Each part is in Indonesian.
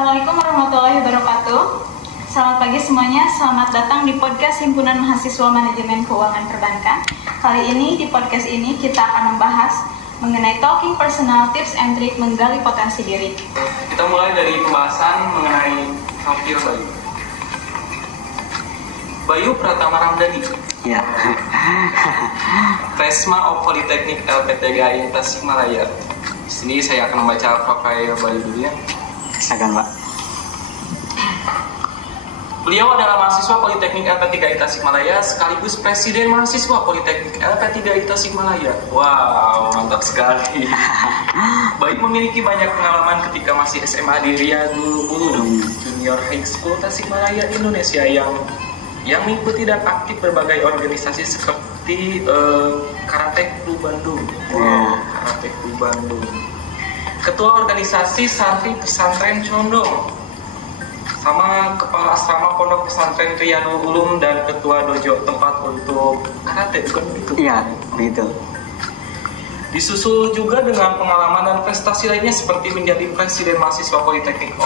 Assalamualaikum warahmatullahi wabarakatuh. Selamat pagi semuanya, selamat datang di podcast Himpunan Mahasiswa Manajemen Keuangan Perbankan. Kali ini di podcast ini kita akan membahas mengenai talking personal tips and trick menggali potensi diri. Kita mulai dari pembahasan mengenai hampir Bayu. Bayu Pratama Ramdhani. Ya. Tresma of Politeknik LPTGI Tasikmalaya. Di sini saya akan membaca profil Bayu dulu ya. Silakan, Pak. Beliau adalah mahasiswa Politeknik LP3I Tasikmalaya sekaligus Presiden Mahasiswa Politeknik LP3I Tasikmalaya. Wow, mantap sekali. Baik memiliki banyak pengalaman ketika masih SMA di Riyadul Ulum Junior High School Tasikmalaya, Indonesia yang mengikuti dan aktif berbagai organisasi seperti Karate Club Bandung. Wow, Karate Club Bandung. Ketua organisasi Santri Pesantren Condong, sama kepala asrama Pondok Pesantren Riyadul Ulum dan ketua dojo tempat untuk karate, bukan begitu? Iya, begitu. Disusul juga dengan pengalaman dan prestasi lainnya seperti menjadi Presiden Mahasiswa Politeknik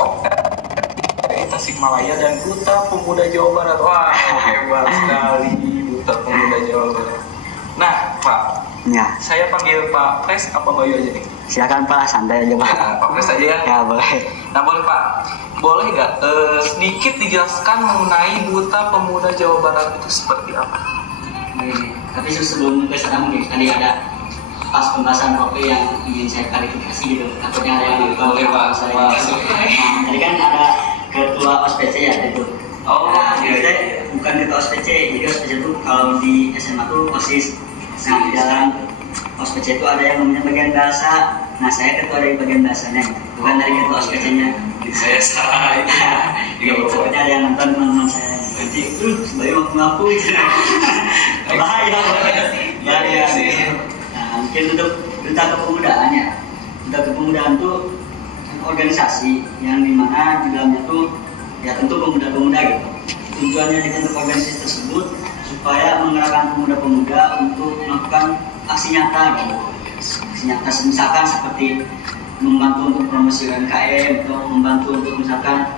Tasikmalaya dan Duta Pemuda Jawa Barat. Wah, hebat sekali Duta Pemuda Jawa Barat. Nah, Pak, Ya, saya panggil Pak Pres apa Bayu aja nih? silakan Pak, santai aja Pak. Nah, Pak Pres aja ya? Ya, boleh. Nah, boleh Pak. Boleh nggak sedikit dijelaskan mengenai Duta Pemuda Jawa Barat itu seperti apa? Tapi sebelum ke sana mungkin tadi ada pas pembahasan profil yang ingin saya klarifikasi gitu. Takutnya ada yang lupa. Boleh, Pak. Saya. Wah. Nah, tadi kan ada ketua OSPC ya itu. Oh, nah, iya, kita iya. bukan ketua OSPC. Jadi OSPC itu kalau di SMA tuh OSIS. Nah, di dalam OSPC itu ada yang namanya bagian bahasa. Nah, saya ketua dari bagian bahasanya, bukan dari ketua OSPC-nya. Saya salah. Takutnya ada yang nonton teman-teman saya. Nanti sebagai ngaku gitu. Bahaya. Ya. Nah, mungkin untuk duta kepemudaan ya. Duta kepemudaan itu organisasi yang dimana di dalamnya tuh ya tentu pemuda-pemuda gitu. Tujuannya dibentuk organisasi tersebut supaya menggerakkan pemuda-pemuda untuk melakukan aksi nyata gitu. Aksi nyata misalkan seperti membantu untuk promosi UMKM atau membantu untuk misalkan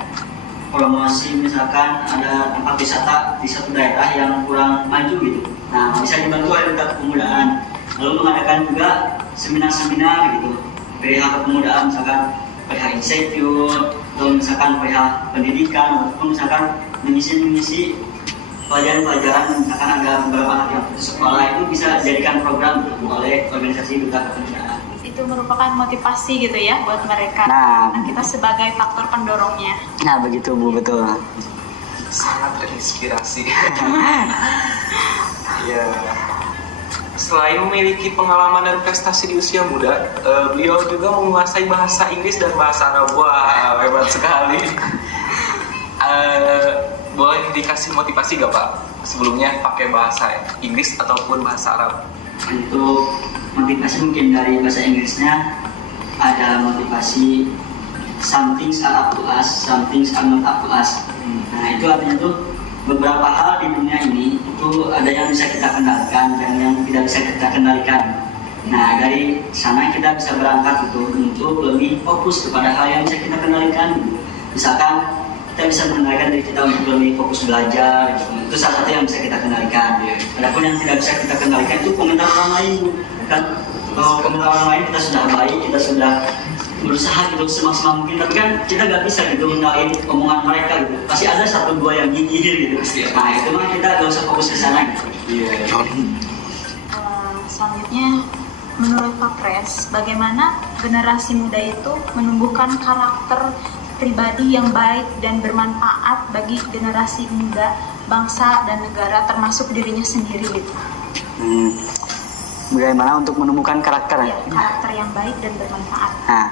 promosi misalkan ada tempat wisata di satu daerah yang kurang maju gitu. Nah, bisa dibantu oleh duta kepemudaan. Lalu mengadakan juga seminar-seminar gitu perihal kepemudaan, misalkan perihal institut atau misalkan perihal pendidikan ataupun misalkan mengisi pelajaran-pelajaran, misalkan ada beberapa anak yang putus sekolah itu bisa dijadikan program gitu, oleh organisasi duta kepemudaan. Itu merupakan motivasi gitu ya buat mereka. Nah. Kita sebagai faktor pendorongnya. Nah, begitu Bu, betul. Sangat terinspirasi. Ya. Selain memiliki pengalaman dan prestasi di usia muda, beliau juga menguasai bahasa Inggris dan bahasa Arab. Wah, hebat sekali. Boleh dikasih motivasi gak Pak? Sebelumnya pakai bahasa Inggris ataupun bahasa Arab? Untuk motivasi mungkin dari bahasa Inggrisnya ada motivasi some things are up to us, some things are not up to us. Nah, itu artinya tuh beberapa hal di dunia ini itu ada yang bisa kita kendalikan dan yang tidak bisa kita kendalikan. Nah, dari sana kita bisa berangkat gitu untuk lebih fokus kepada hal yang bisa kita kendalikan. Misalkan kita bisa mengendalikan diri kita untuk lebih fokus belajar gitu. Itu salah satu yang bisa kita kendalikan. Adapun yang tidak bisa kita kendalikan itu komentar orang lain kan. Kalau komentar orang lain kita sudah baik, kita sudah berusaha gitu semaksimal mungkin, tapi kan kita nggak bisa gitu mengenalin omongan mereka gitu. Pasti ada satu dua yang gigih gitu. Nah, itu mah kita nggak usah fokus ke sana gitu. Selanjutnya, menurut Pak Pres, bagaimana generasi muda itu menumbuhkan karakter pribadi yang baik dan bermanfaat bagi generasi muda, bangsa dan negara, termasuk dirinya sendiri gitu. Bagaimana untuk menumbuhkan karakter? Ya, karakter yang baik dan bermanfaat. Nah,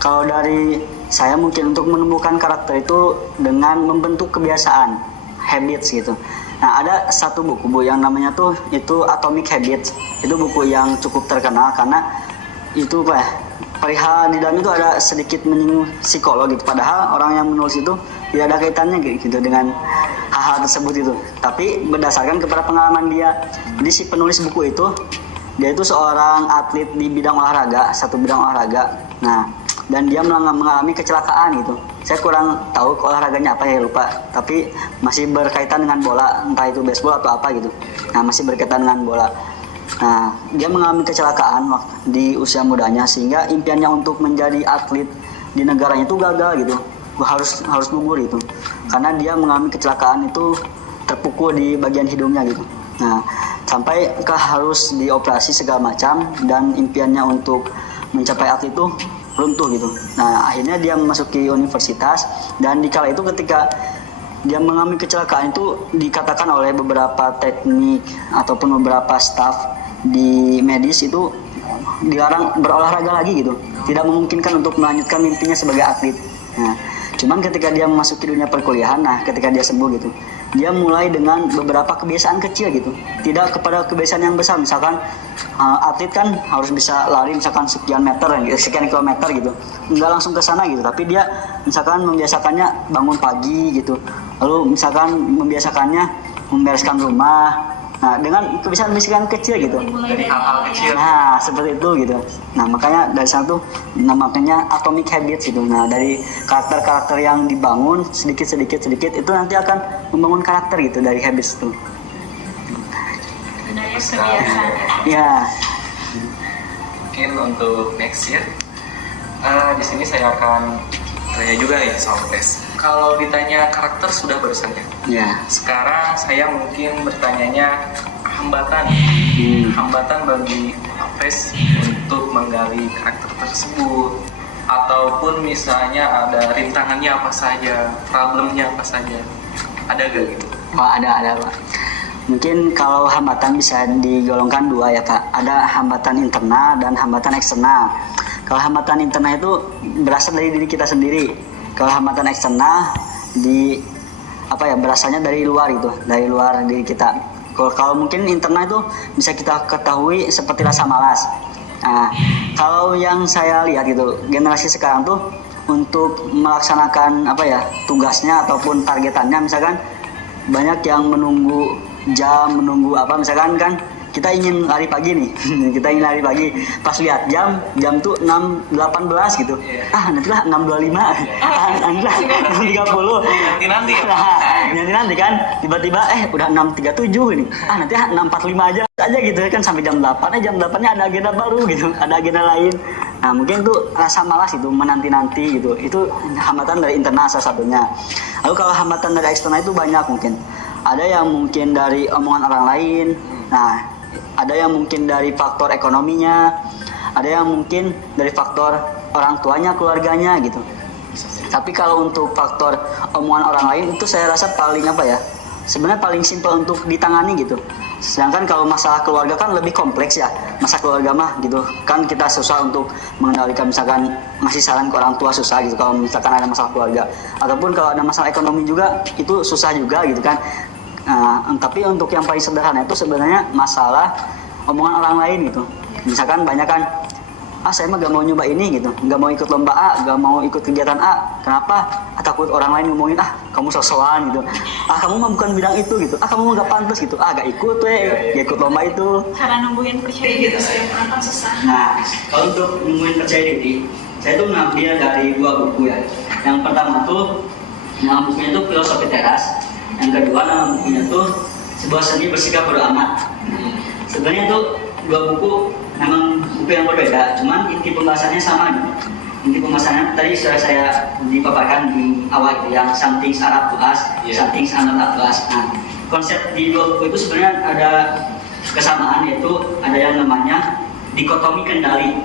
kalau dari saya mungkin untuk menumbuhkan karakter itu dengan membentuk kebiasaan, habits gitu. Nah, ada satu buku Bu yang namanya tuh itu Atomic Habits. Itu buku yang cukup terkenal karena itu perihal di dalam itu ada sedikit menyinggung psikolog gitu. Padahal orang yang menulis itu tidak ada kaitannya gitu dengan hal-hal tersebut itu. Tapi berdasarkan kepada pengalaman dia. Jadi si penulis buku itu dia itu seorang atlet di bidang olahraga, satu bidang olahraga. Nah, dan dia mengalami kecelakaan gitu. Saya kurang tahu olahraganya apa ya, lupa. Tapi masih berkaitan dengan bola, entah itu baseball atau apa gitu. Nah, masih berkaitan dengan bola. Nah, dia mengalami kecelakaan di usia mudanya sehingga impiannya untuk menjadi atlet di negaranya itu gagal gitu. Harus gugur gitu. Karena dia mengalami kecelakaan itu terpukul di bagian hidungnya gitu. Nah, sampai harus dioperasi segala macam dan impiannya untuk mencapai atlet itu runtuh gitu. Nah, akhirnya dia memasuki universitas dan dikala itu ketika dia mengalami kecelakaan itu dikatakan oleh beberapa teknik ataupun beberapa staf di medis itu dilarang berolahraga lagi gitu. Tidak memungkinkan untuk melanjutkan mimpinya sebagai atlet. Nah, cuman ketika dia memasuki dunia perkuliahan, nah ketika dia sembuh gitu, dia mulai dengan beberapa kebiasaan kecil gitu, tidak kepada kebiasaan yang besar. Misalkan atlet kan harus bisa lari misalkan sekian meter gitu, sekian kilometer gitu, nggak langsung ke sana gitu, tapi dia misalkan membiasakannya bangun pagi gitu, lalu misalkan membiasakannya membereskan rumah. Nah, dengan kebiasaan kecil gitu. Dari hal-hal kecil. Nah, seperti itu gitu. Nah, makanya dari sana tuh namanya atomic habits gitu. Nah, dari karakter-karakter yang dibangun sedikit itu nanti akan membangun karakter gitu dari habits itu. Sebenarnya kebiasaan. Ya. Mungkin untuk next year, di sini saya akan tanya juga nih soal tes. Kalau ditanya karakter sudah barusan ya. Ya. Sekarang saya mungkin bertanyanya hambatan bagi Apes untuk menggali karakter tersebut, ataupun misalnya ada rintangannya apa saja, problemnya apa saja, ada gak gitu? Wah, ada Pak. Mungkin kalau hambatan bisa digolongkan dua ya Pak. Ada hambatan internal dan hambatan eksternal. Kalau hambatan internal itu berasal dari diri kita sendiri. Kalau hambatan eksternal berasalnya dari luar gitu, dari luar diri kita. Kalau mungkin internal itu bisa kita ketahui seperti rasa malas. Nah, kalau yang saya lihat gitu, generasi sekarang tuh untuk melaksanakan tugasnya ataupun targetannya, misalkan banyak yang menunggu jam, misalkan kan kita ingin lari pagi nih, pas lihat jam tuh 6.18 gitu, nantilah 6.25, nantilah 6.30, nanti kan tiba-tiba udah 6.37 ini, nanti 6.45 aja gitu kan, sampai jam 8nya ada agenda baru gitu, ada agenda lain. Nah, mungkin tuh rasa malas itu menanti-nanti gitu, itu hambatan dari internal salah satunya. Lalu kalau hambatan dari eksternal itu banyak, mungkin ada yang mungkin dari omongan orang lain. Nah, ada yang mungkin dari faktor ekonominya, ada yang mungkin dari faktor orang tuanya, keluarganya gitu. Tapi kalau untuk faktor omongan orang lain itu saya rasa sebenarnya paling simpel untuk ditangani gitu. Sedangkan kalau masalah keluarga kan lebih kompleks ya, masalah keluarga mah gitu kan kita susah untuk mengendalikan, misalkan ngasih saran ke orang tua susah gitu kalau misalkan ada masalah keluarga, ataupun kalau ada masalah ekonomi juga itu susah juga gitu kan. Nah, tapi untuk yang paling sederhana itu sebenarnya masalah omongan orang lain gitu. Misalkan banyak kan, saya mah gak mau nyoba ini gitu, gak mau ikut lomba A, gak mau ikut kegiatan A. Kenapa? Takut orang lain ngomongin, kamu sok-sokan gitu, kamu mah bukan bidang itu gitu, kamu mah gak pantas gitu, gak ikut gak ikut lomba itu. Cara numbuhin percaya diri setiap orang kan susah. Nah, kalau untuk numbuhin percaya diri, saya tuh mengambil dari 2 buku ya. Yang pertama tuh, nama bukunya tuh Filosofi Teras. Yang kedua, nama bukunya tuh Sebuah Seni Bersikap Bodo Amat. Sebenarnya tuh 2 buku memang buku yang berbeda, cuman inti pembahasannya sama gitu. Inti pembahasannya tadi sudah saya dipaparkan di awal itu, yang some things are up to us, some things are not up to us. Nah, konsep di 2 buku itu sebenarnya ada kesamaan, yaitu ada yang namanya dikotomi kendali.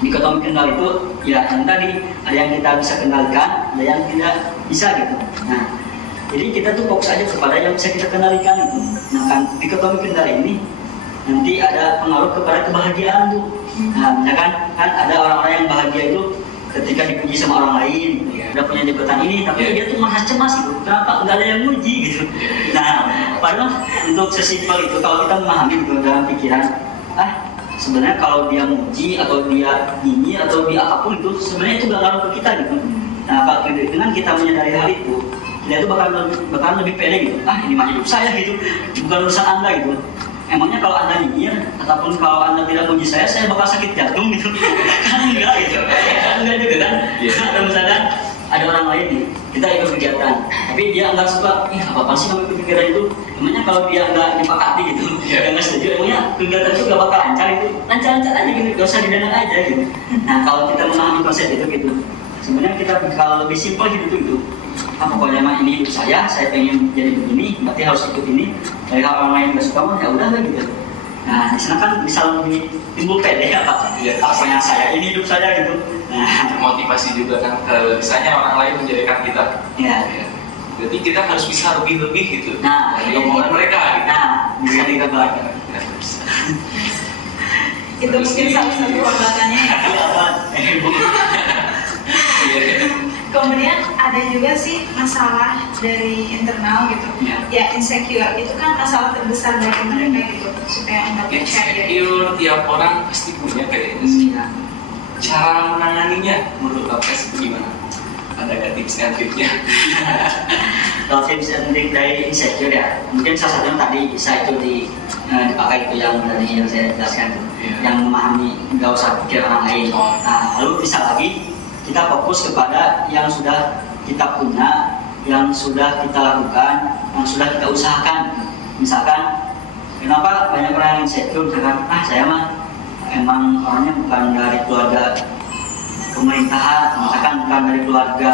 Dikotomi kendali itu ya yang tadi, ada yang kita bisa kendalikan, ada yang tidak bisa gitu. Nah, jadi kita tuh fokus aja kepada yang bisa kita kendalikan gitu. Nah, kan dikotomi kendali ini nanti ada pengaruh kepada kebahagiaan tuh. Nah, misalkan kan ada orang-orang yang bahagia itu ketika dipuji sama orang lain, udah punya jabatan ini, tapi dia tuh merasa cemas gitu. Kenapa nggak ada yang muji gitu? Nah, padahal untuk sesimpel itu kalau kita memahami gitu dalam pikiran, sebenarnya kalau dia muji atau dia ini atau dia apapun itu sebenarnya itu gak ngaruh ke kita gitu. Nah, kalau dengan kita menyadari hal itu, kita itu bakal lebih pede gitu. Ini mah hidup saya gitu, bukan urusan Anda gitu. Emangnya kalau Anda nyinyir ataupun kalau Anda tidak muji saya bakal sakit jantung gitu. Kan enggak gitu. Kan enggak juga kan. Atau misalkan ada orang lain nih, kita ikut kegiatan, tapi dia nggak suka, apa sih namanya ikut kegiatan itu, namanya kalau dia nggak disepakati gitu, dia nggak setuju, emangnya kegiatan itu nggak bakal lancar itu, lancar aja gitu, gak usah didengar aja gitu. Nah kalau kita memahami konsep itu gitu, sebenarnya kita kalau lebih simpel hidup itu, pokoknya mah ini hidup saya pengen jadi begini, berarti harus ikut ini, dari orang lain nggak suka mah ya udah gitu. Nah, di sana kan bisa lebih timbul pede apa? Iya. Apanya saya ini hidup saya gitu. Nah, Motivasi juga kan, misalnya orang lain menjadikan kita. ya. Ya. Berarti kita harus bisa lebih gitu. Nah, dari omongan mereka. Gitu. Nah, bisa dicoba. Ya, bisa. Itu mungkin salah satu hambatannya ya. Apa? Iya. Kemudian ada juga sih masalah dari internal gitu. Ya. Ya insecure itu kan masalah terbesar dari mereka gitu, supaya nggak percaya diri. Insecure tiap orang pasti punya kayaknya sih. Iya. Cara menanganinya menurut Bapak itu gimana? Ada nggak tips and triknya? Kalau tips and trik dari insecure ya, mungkin salah satunya tadi bisa itu dipakai itu yang tadi yang saya jelaskan, Iya. yang memahami nggak usah pikir orang lain. Nah, lalu bisa lagi kita fokus kepada yang sudah kita punya, yang sudah kita lakukan, yang sudah kita usahakan. Misalkan, kenapa banyak orang yang insecure, misalkan, saya mah emang orangnya bukan dari keluarga pemerintahan, misalkan bukan dari keluarga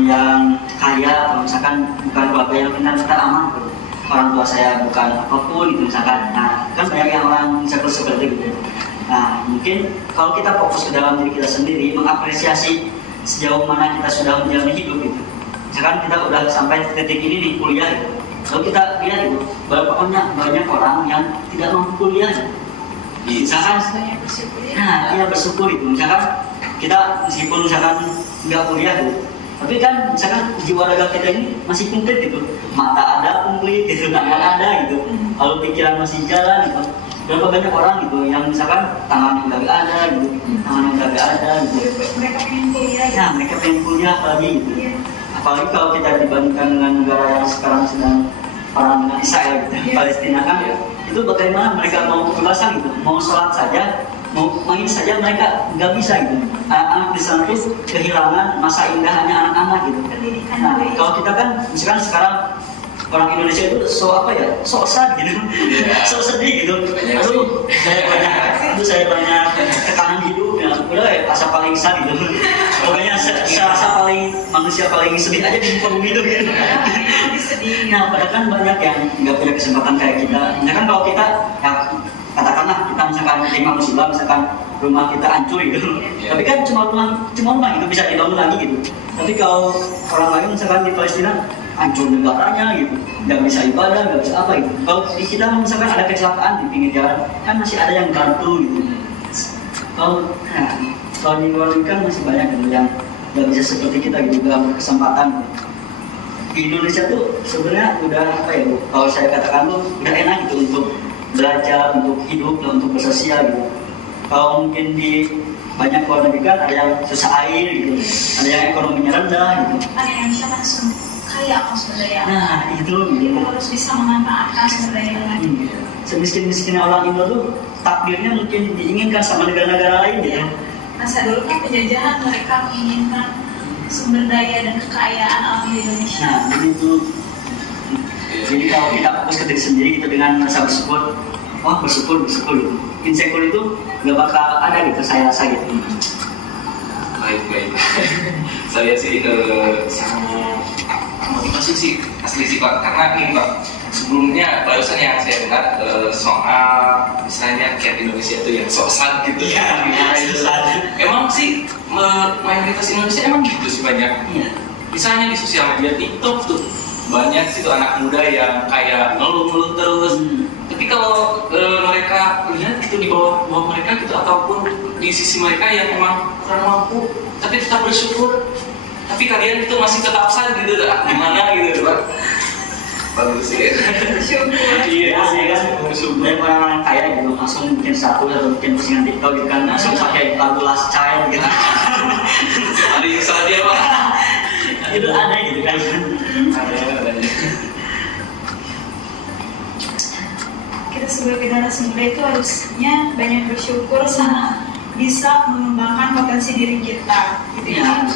yang kaya, atau misalkan bukan keluarga yang benar-benar aman, orang tua saya bukan apapun itu misalkan. Nah, kan banyak yang orang insecure seperti itu. Nah, mungkin kalau kita fokus ke dalam diri kita sendiri, mengapresiasi sejauh mana kita sudah menjalani hidup gitu. Misalkan kita udah sampai titik ini di kuliah gitu. Kalau kita lihat gitu, banyak orang yang tidak mampu kuliah gitu. Misalkan, Banyak bersyukur ya. nah, dia bersyukur itu. Misalkan kita meskipun misalkan nggak kuliah gitu, tapi kan misalkan jiwa raga kita ini masih komplit gitu. Mata ada komplit gitu, tangan ada gitu. Lalu pikiran masih jalan gitu. Berapa banyak orang gitu yang misalkan tangan udah gak ada gitu, tangan udah gak ada gitu. Mereka pengen kuliah gitu. Nah, mereka pengen kuliah apalagi gitu. Iya. Apalagi kalau kita dibandingkan dengan negara yang sekarang sedang perang dengan Israel gitu, Iya. Palestina kan, itu bagaimana mereka mau kebebasan gitu, mau sholat saja, mau main saja mereka nggak bisa gitu. Anak-anak di sana tuh kehilangan masa indahnya anak-anak gitu. Pendidikan Nah, juga ya. kalau kita kan misalkan sekarang orang Indonesia itu sok sad gitu, sok sedih gitu. Aduh, saya banyak tekanan hidup, ya udah ya asa paling sad gitu. Pokoknya saya paling manusia paling sedih aja di muka bumi itu gitu. Lebih sedih. Nah, padahal kan banyak yang nggak punya kesempatan kayak kita. Misalkan kalau kita, ya katakanlah kita misalkan terima musibah, misalkan rumah kita hancur gitu. Iya. Tapi kan cuma rumah itu bisa dibangun lagi gitu. Tapi kalau orang lain misalkan di Palestina hancur negaranya gitu, nggak bisa ibadah, nggak bisa apa gitu. Kalau di kita misalkan ada kecelakaan di pinggir jalan, kan masih ada yang bantu gitu. Kalau di luar negeri kan masih banyak gitu yang nggak bisa seperti kita gitu, nggak berkesempatan. Di Indonesia tuh sebenarnya udah apa ya Bu? Kalau saya katakan tuh udah enak gitu untuk belajar, untuk hidup, untuk bersosial gitu. Kalau mungkin di banyak luar negeri kan ada yang susah air gitu, ada yang ekonominya rendah gitu. Ada yang bisa langsung kaya sumber daya. Nah itu Kita gitu. harus bisa memanfaatkan sumber daya lagi. Semiskin-miskinnya orang Indo tuh takdirnya mungkin diinginkan sama negara-negara lain gitu. Masa dulu kan penjajahan mereka menginginkan sumber daya dan kekayaan alam di Indonesia. Nah begitu. Jadi kalau kita fokus ke diri sendiri gitu dengan rasa bersyukur, wah bersyukur gitu. Insecure itu gak bakal ada gitu, saya rasa gitu. Baik. Saya sih sangat motivasi sih asli sih Pak, karena ini Pak, sebelumnya barusan yang saya dengar soal misalnya kayak Indonesia itu yang sok-sad gitu Iya, itu emang sih mayoritas Indonesia emang gitu sih banyak. Iya. Misalnya di sosial media TikTok tuh banyak sih tuh anak muda yang kayak ngeluh terus. Tapi kalau mereka lihat gitu di bawah mereka gitu ataupun di sisi mereka yang emang kurang mampu tapi tetap bersyukur, tapi kalian itu masih tetap sad gitu dah, gimana gitu Pak? Bagus sih. Bersyukur. Iya sih kan bersyukur. Banyak orang kaya gitu langsung bikin satu atau bikin postingan TikTok gitu kan, langsung pakai lagu Last Child gitu. Ada yang salah dia Pak. Itu ada gitu kan. Ada. Kita sebagai generasi muda itu harusnya banyak bersyukur sama bisa mengembangkan potensi diri kita gitu ya.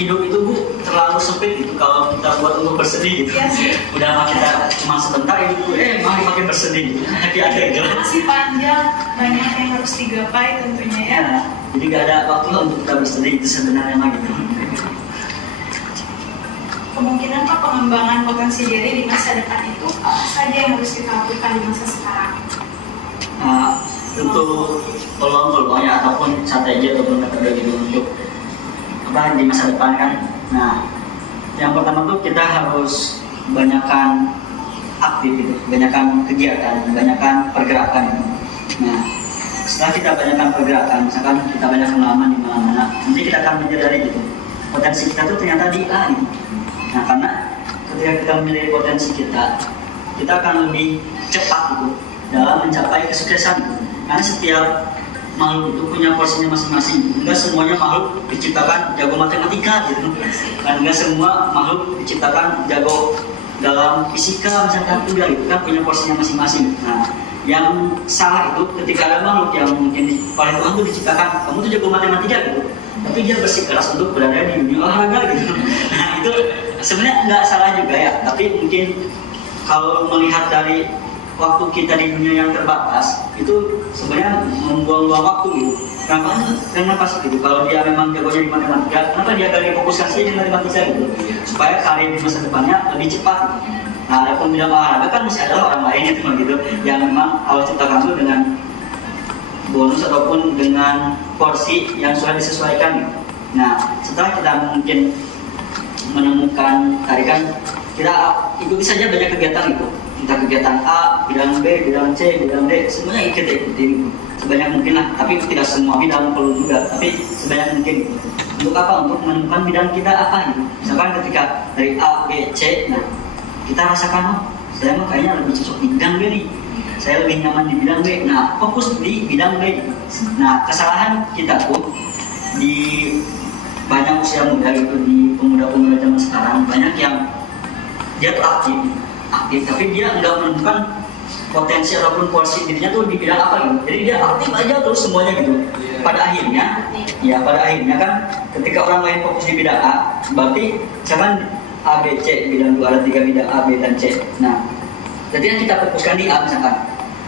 hidup itu Bu terlalu sempit gitu kalau kita buat untuk bersedih gitu. Iya sih. Udah mah kita cuma sebentar itu mau dipakai bersedih gitu. Tapi ada gitu. Masih panjang, banyak yang harus digapai tentunya ya. Ya, jadi gak ada waktu lah untuk kita bersedih itu sebenarnya mah gitu. Kemungkinan Pak pengembangan potensi diri di masa depan itu apa saja yang harus kita lakukan di masa sekarang? Nah, untuk peluang-peluang ya ataupun strategi ataupun metode gitu untuk apa di masa depan kan. Nah, yang pertama tuh kita harus banyakkan aktif gitu, banyakkan kegiatan, banyakkan pergerakan gitu. Nah, setelah kita banyakkan pergerakan, misalkan kita banyak pengalaman di mana-mana, nanti kita akan menyadari gitu potensi kita tuh ternyata di A gitu. Nah, karena ketika kita memiliki potensi kita akan lebih cepat gitu dalam mencapai kesuksesan gitu. Karena setiap makhluk itu punya porsinya masing-masing. Enggak semuanya makhluk diciptakan jago matematika gitu. Dan enggak semua makhluk diciptakan jago dalam fisika misalkan juga gitu kan punya porsinya masing-masing. Nah, yang salah itu ketika ada makhluk yang mungkin oleh Tuhan tuh diciptakan kamu tuh jago matematika gitu, tapi dia bersikeras untuk berada di dunia olahraga gitu. Nah, itu sebenarnya nggak salah juga ya, tapi mungkin kalau melihat dari waktu kita di dunia yang terbatas itu sebenarnya membuang-buang waktu gitu. Kenapa sih gitu? Kalau dia memang jagonya di matematika, kenapa dia gak difokuskan saja di matematika gitu? Supaya karir di masa depannya lebih cepat. Nah, adapun bidang olahraga kan masih ada orang lain itu gitu, yang memang Allah ciptakan itu dengan bonus ataupun dengan porsi yang sudah disesuaikan. Nah, setelah kita mungkin menemukan tarikan, kita ikuti saja banyak kegiatan itu. Entah kegiatan A, bidang B, bidang C, bidang D, semuanya kita ikuti sebanyak mungkin lah. Tapi tidak semua bidang perlu juga, tapi sebanyak mungkin. Untuk apa? Untuk menemukan bidang kita apa gitu. Misalkan ketika dari A, B, C, nah kita rasakan, oh saya mah kayaknya lebih cocok di bidang B nih. Saya lebih nyaman di bidang B. Nah, fokus di bidang B. Nah, kesalahan kita tuh di banyak usia muda itu, di pemuda-pemuda zaman sekarang banyak yang dia tuh aktif, tapi dia nggak menemukan potensi ataupun porsi dirinya tuh di bidang apa gitu. Jadi dia aktif aja terus semuanya gitu. Pada akhirnya kan ketika orang lain fokus di bidang A, berarti misalkan A, B, C, bidang 2 ada 3 bidang A, B, dan C. Nah, jadi yang kita fokuskan di A misalkan,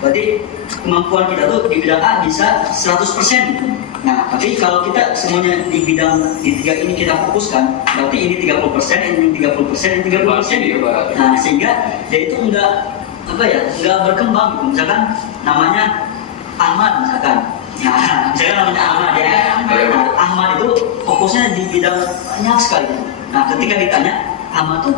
berarti kemampuan kita tuh di bidang A bisa 100%. Nah, tapi kalau kita semuanya di bidang di 3 ini kita fokuskan, berarti ini 30%, ini 30%, ini 30%. Nah, sehingga dia itu enggak berkembang gitu. Misalkan namanya Ahmad misalkan. Nah, misalkan namanya Ahmad ya. Nah, Ahmad itu fokusnya di bidang banyak sekali. Nah, ketika ditanya Ahmad tuh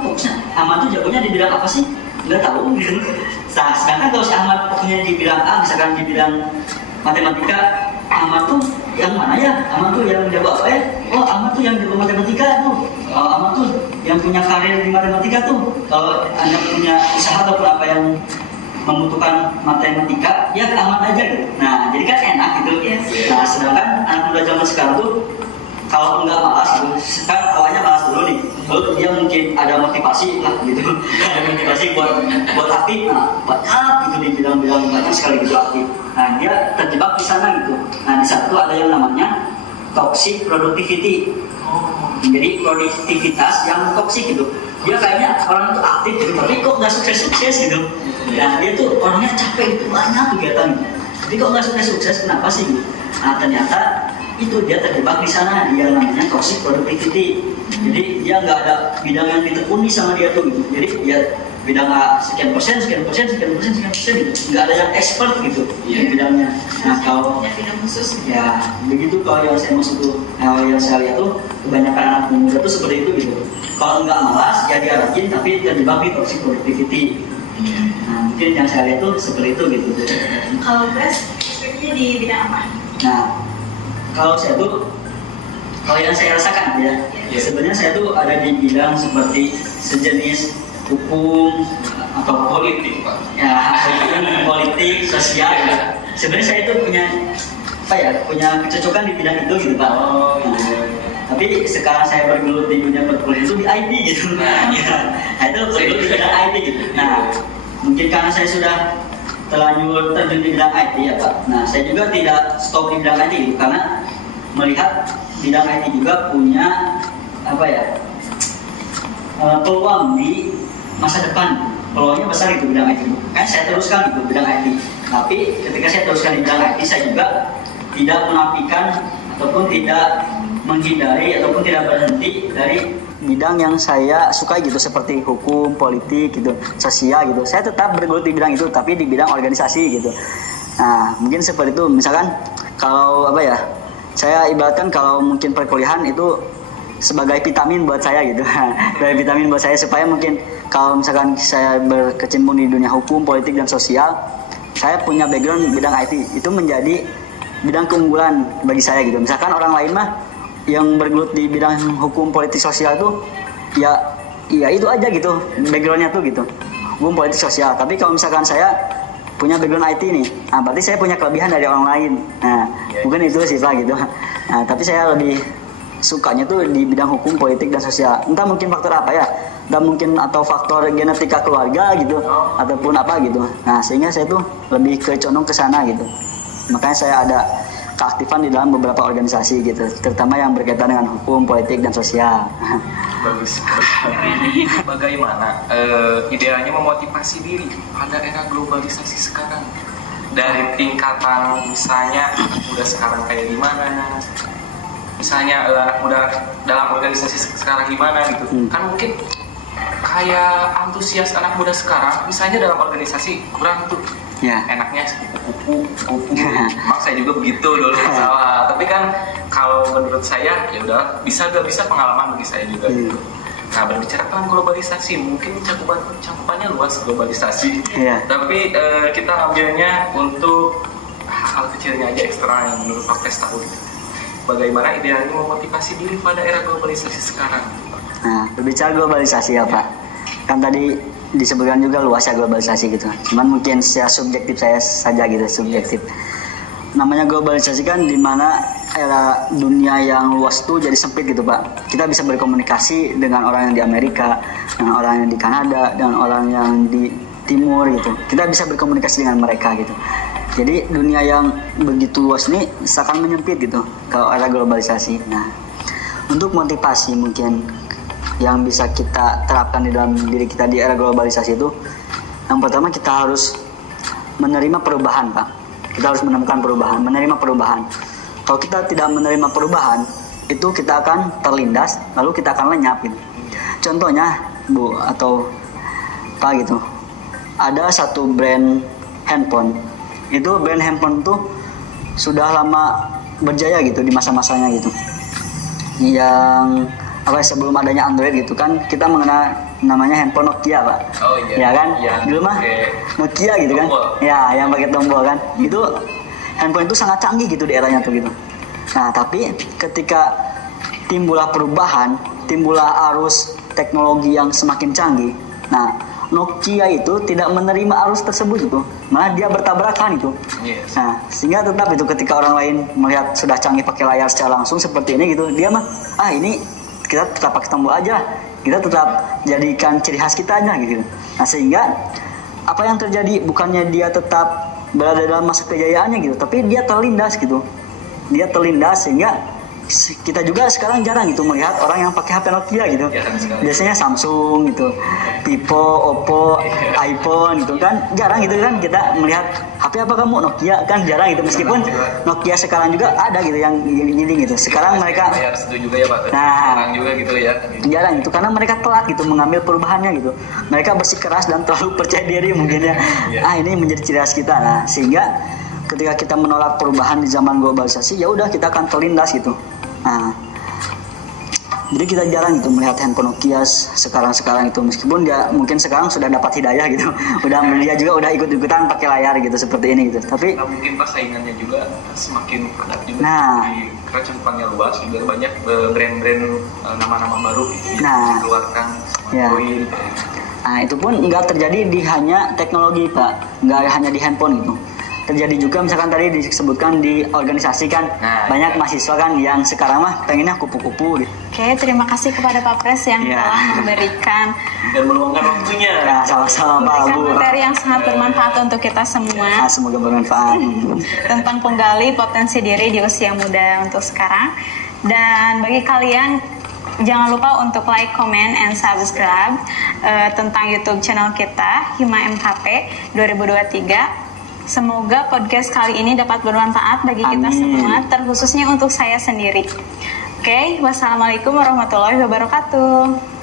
jagonya di bidang apa sih? Nggak tahu gitu. Nah, sedangkan kalau si Ahmad fokusnya di bidang A, misalkan di bidang matematika, Ahmad tuh yang mana ya? Ahmad tuh yang jago apa ya? Oh, Ahmad tuh yang jago matematika tuh. Oh, Ahmad tuh yang punya karir di matematika tuh. Kalau Anda punya usaha ataupun apa yang membutuhkan matematika, ya ke Ahmad aja gitu. Nah, jadi kan enak gitu. Nah, sedangkan anak muda zaman sekarang tuh kalau enggak malas gitu, kan awalnya malas dulu nih, lalu dia mungkin ada motivasi lah gitu, ada motivasi buat aktif, nah banyak gitu di bidang-bidang banyak sekali gitu aktif. Nah dia terjebak di sana gitu. Nah di satu ada yang namanya toxic productivity. Jadi produktivitas yang toksik gitu. Dia kayaknya orang itu aktif gitu, tapi kok nggak sukses-sukses gitu. Nah dia tuh orangnya capek itu banyak kegiatan gitu. Tapi kok nggak sukses-sukses, kenapa sih gitu? Nah ternyata itu dia terjebak di sana, dia namanya toxic productivity. Jadi dia nggak ada bidang yang ditekuni sama dia tuh gitu. Jadi dia bidang A sekian persen gitu. Nggak ada yang expert gitu di bidangnya. Nah kalau bidang khusus ya begitu kalau yang saya maksud tuh, yang saya lihat tuh kebanyakan anak muda tuh seperti itu gitu. Kalau nggak malas ya dia rajin tapi terjebak di toxic productivity. Nah mungkin yang saya lihat tuh seperti itu gitu. Kalau Grace, perspektifnya di bidang apa? Nah kalau saya tuh, kalau yang saya rasakan ya, sebenarnya saya tuh ada di bidang seperti sejenis hukum atau politik, Pak. Ya, hukum, politik, sosial. Ya. Sebenarnya saya itu punya kecocokan di bidang itu gitu, Pak. Oh, nah, tapi sekarang saya bergelut di dunia perkuliahan itu di IT gitu. Nah, itu bergelut di bidang IT gitu. Nah, mungkin karena saya sudah terlanjur terjun di bidang IT ya Pak. Nah saya juga tidak stop di bidang IT gitu, karena melihat bidang IT juga punya apa ya, peluang di masa depan, peluangnya besar itu bidang IT. Kan saya teruskan itu bidang IT. Tapi ketika saya teruskan di bidang IT, saya juga tidak menafikan ataupun tidak menghindari ataupun tidak berhenti dari bidang yang saya suka gitu, seperti hukum, politik gitu, sosial gitu. Saya tetap bergelut di bidang itu, tapi di bidang organisasi gitu. Nah, mungkin seperti itu. Misalkan kalau apa ya, saya ibaratkan kalau mungkin perkuliahan itu sebagai vitamin buat saya gitu. Sebagai vitamin buat saya supaya mungkin kalau misalkan saya berkecimpung di dunia hukum, politik dan sosial, saya punya background bidang IT, itu menjadi bidang keunggulan bagi saya gitu. Misalkan orang lain mah yang bergelut di bidang hukum, politik, sosial tuh ya itu aja gitu backgroundnya tuh gitu, hukum, politik, sosial. Tapi kalau misalkan saya punya background IT nih, nah berarti saya punya kelebihan dari orang lain. Nah mungkin itu sih Pak gitu. Nah tapi saya lebih sukanya tuh di bidang hukum, politik, dan sosial. Entah mungkin faktor apa ya, entah mungkin atau faktor genetika keluarga gitu, ataupun apa gitu. Nah sehingga saya tuh lebih condong ke sana gitu. Makanya saya ada keaktifan di dalam beberapa organisasi gitu, terutama yang berkaitan dengan hukum, politik, dan sosial. Bagus. Bagaimana idealnya memotivasi diri pada era globalisasi sekarang? Dari tingkatan misalnya anak muda sekarang kayak gimana? Misalnya anak muda dalam organisasi sekarang gimana gitu? Kan mungkin kayak antusias anak muda sekarang, misalnya dalam organisasi kurang tuh. Ya. Enaknya kupu-kupu. Emang saya juga begitu dulu masalah. Tapi kan kalau menurut saya ya udah bisa pengalaman bagi saya juga gitu. Nah berbicara tentang globalisasi, mungkin cakupannya luas globalisasi. Iya. Tapi kita ambilnya untuk hal kecilnya aja, ekstra yang menurut Pak Pres tahu. Bagaimana idealnya memotivasi diri pada era globalisasi sekarang? Nah berbicara globalisasi ya Pak, kan tadi disebutkan juga luas ya globalisasi gitu. Cuman mungkin secara subjektif saya saja gitu, subjektif. Namanya globalisasi kan dimana era dunia yang luas tuh jadi sempit gitu Pak. Kita bisa berkomunikasi dengan orang yang di Amerika, dengan orang yang di Kanada, dengan orang yang di Timur gitu. Kita bisa berkomunikasi dengan mereka gitu. Jadi dunia yang begitu luas ini seakan menyempit gitu kalau era globalisasi. Nah, untuk motivasi mungkin yang bisa kita terapkan di dalam diri kita di era globalisasi itu, yang pertama kita harus menerima perubahan Pak. Kita harus menemukan perubahan, menerima perubahan. Kalau kita tidak menerima perubahan, itu kita akan terlindas, lalu kita akan lenyap gitu. Contohnya Bu atau Pak gitu, ada satu brand handphone, itu brand handphone tuh sudah lama berjaya gitu di masa-masanya gitu, yang apa sebelum adanya Android gitu kan, kita mengenal namanya handphone Nokia Pak. Oh iya. Ya kan? Iya, dulu mah Nokia gitu kan. Tombol. Ya, yang pakai tombol kan. Itu handphone itu sangat canggih gitu di eranya tuh gitu. Nah, tapi ketika timbullah perubahan, timbullah arus teknologi yang semakin canggih. Nah, Nokia itu tidak menerima arus tersebut gitu. Malah dia bertabrakan itu. Yes. Nah, sehingga tetap itu ketika orang lain melihat sudah canggih pakai layar secara langsung seperti ini gitu, dia mah ini kita tetap pakai tombol aja, kita tetap jadikan ciri khas kita aja gitu. Nah sehingga apa yang terjadi, bukannya dia tetap berada dalam masa kejayaannya gitu, tapi dia terlindas gitu, dia terlindas sehingga kita juga sekarang jarang gitu melihat orang yang pakai HP Nokia gitu. Biasanya Samsung gitu, Vivo, Oppo, iPhone gitu kan, jarang gitu kan kita melihat HP apa kamu Nokia kan, jarang gitu. Meskipun Nokia sekarang juga ada gitu yang gini gitu. Sekarang mereka bayar setuju juga ya Pak. Nah, Jarang juga gitu ya. jarang gitu karena mereka telat gitu mengambil perubahannya gitu. Mereka bersikeras dan terlalu percaya diri mungkin ya. Ini menjadi ciri khas kita. Nah, sehingga ketika kita menolak perubahan di zaman globalisasi, ya udah kita akan terlindas gitu. Nah, jadi kita jarang gitu melihat handphone Nokia sekarang itu, meskipun dia mungkin sekarang sudah dapat hidayah gitu, dia juga udah ikut-ikutan pakai layar gitu seperti ini gitu. Tapi nah, mungkin pas saingannya juga semakin padat juga. Nah, karena cakupannya luas juga banyak brand-brand nama-nama baru gitu Nah, dikeluarkan ya. Android. Nah, itu pun nggak terjadi di hanya teknologi Pak, nggak hanya di handphone gitu. Terjadi juga misalkan tadi disebutkan di organisasi kan, banyak mahasiswa kan yang sekarang mah pengennya kupu-kupu gitu. Oke, terima kasih kepada Pak Pres yang telah memberikan Dan meluangkan waktunya. Ya, sama-sama Pak Bu. materi yang sangat bermanfaat untuk kita semua Semoga bermanfaat. tentang penggali potensi diri di usia muda untuk sekarang. Dan bagi kalian Jangan lupa untuk like, comment, and subscribe tentang YouTube channel kita Hima MKP 2023. Semoga podcast kali ini dapat bermanfaat bagi kita Amin. semua, terkhususnya untuk saya sendiri. Oke, wassalamualaikum warahmatullahi wabarakatuh.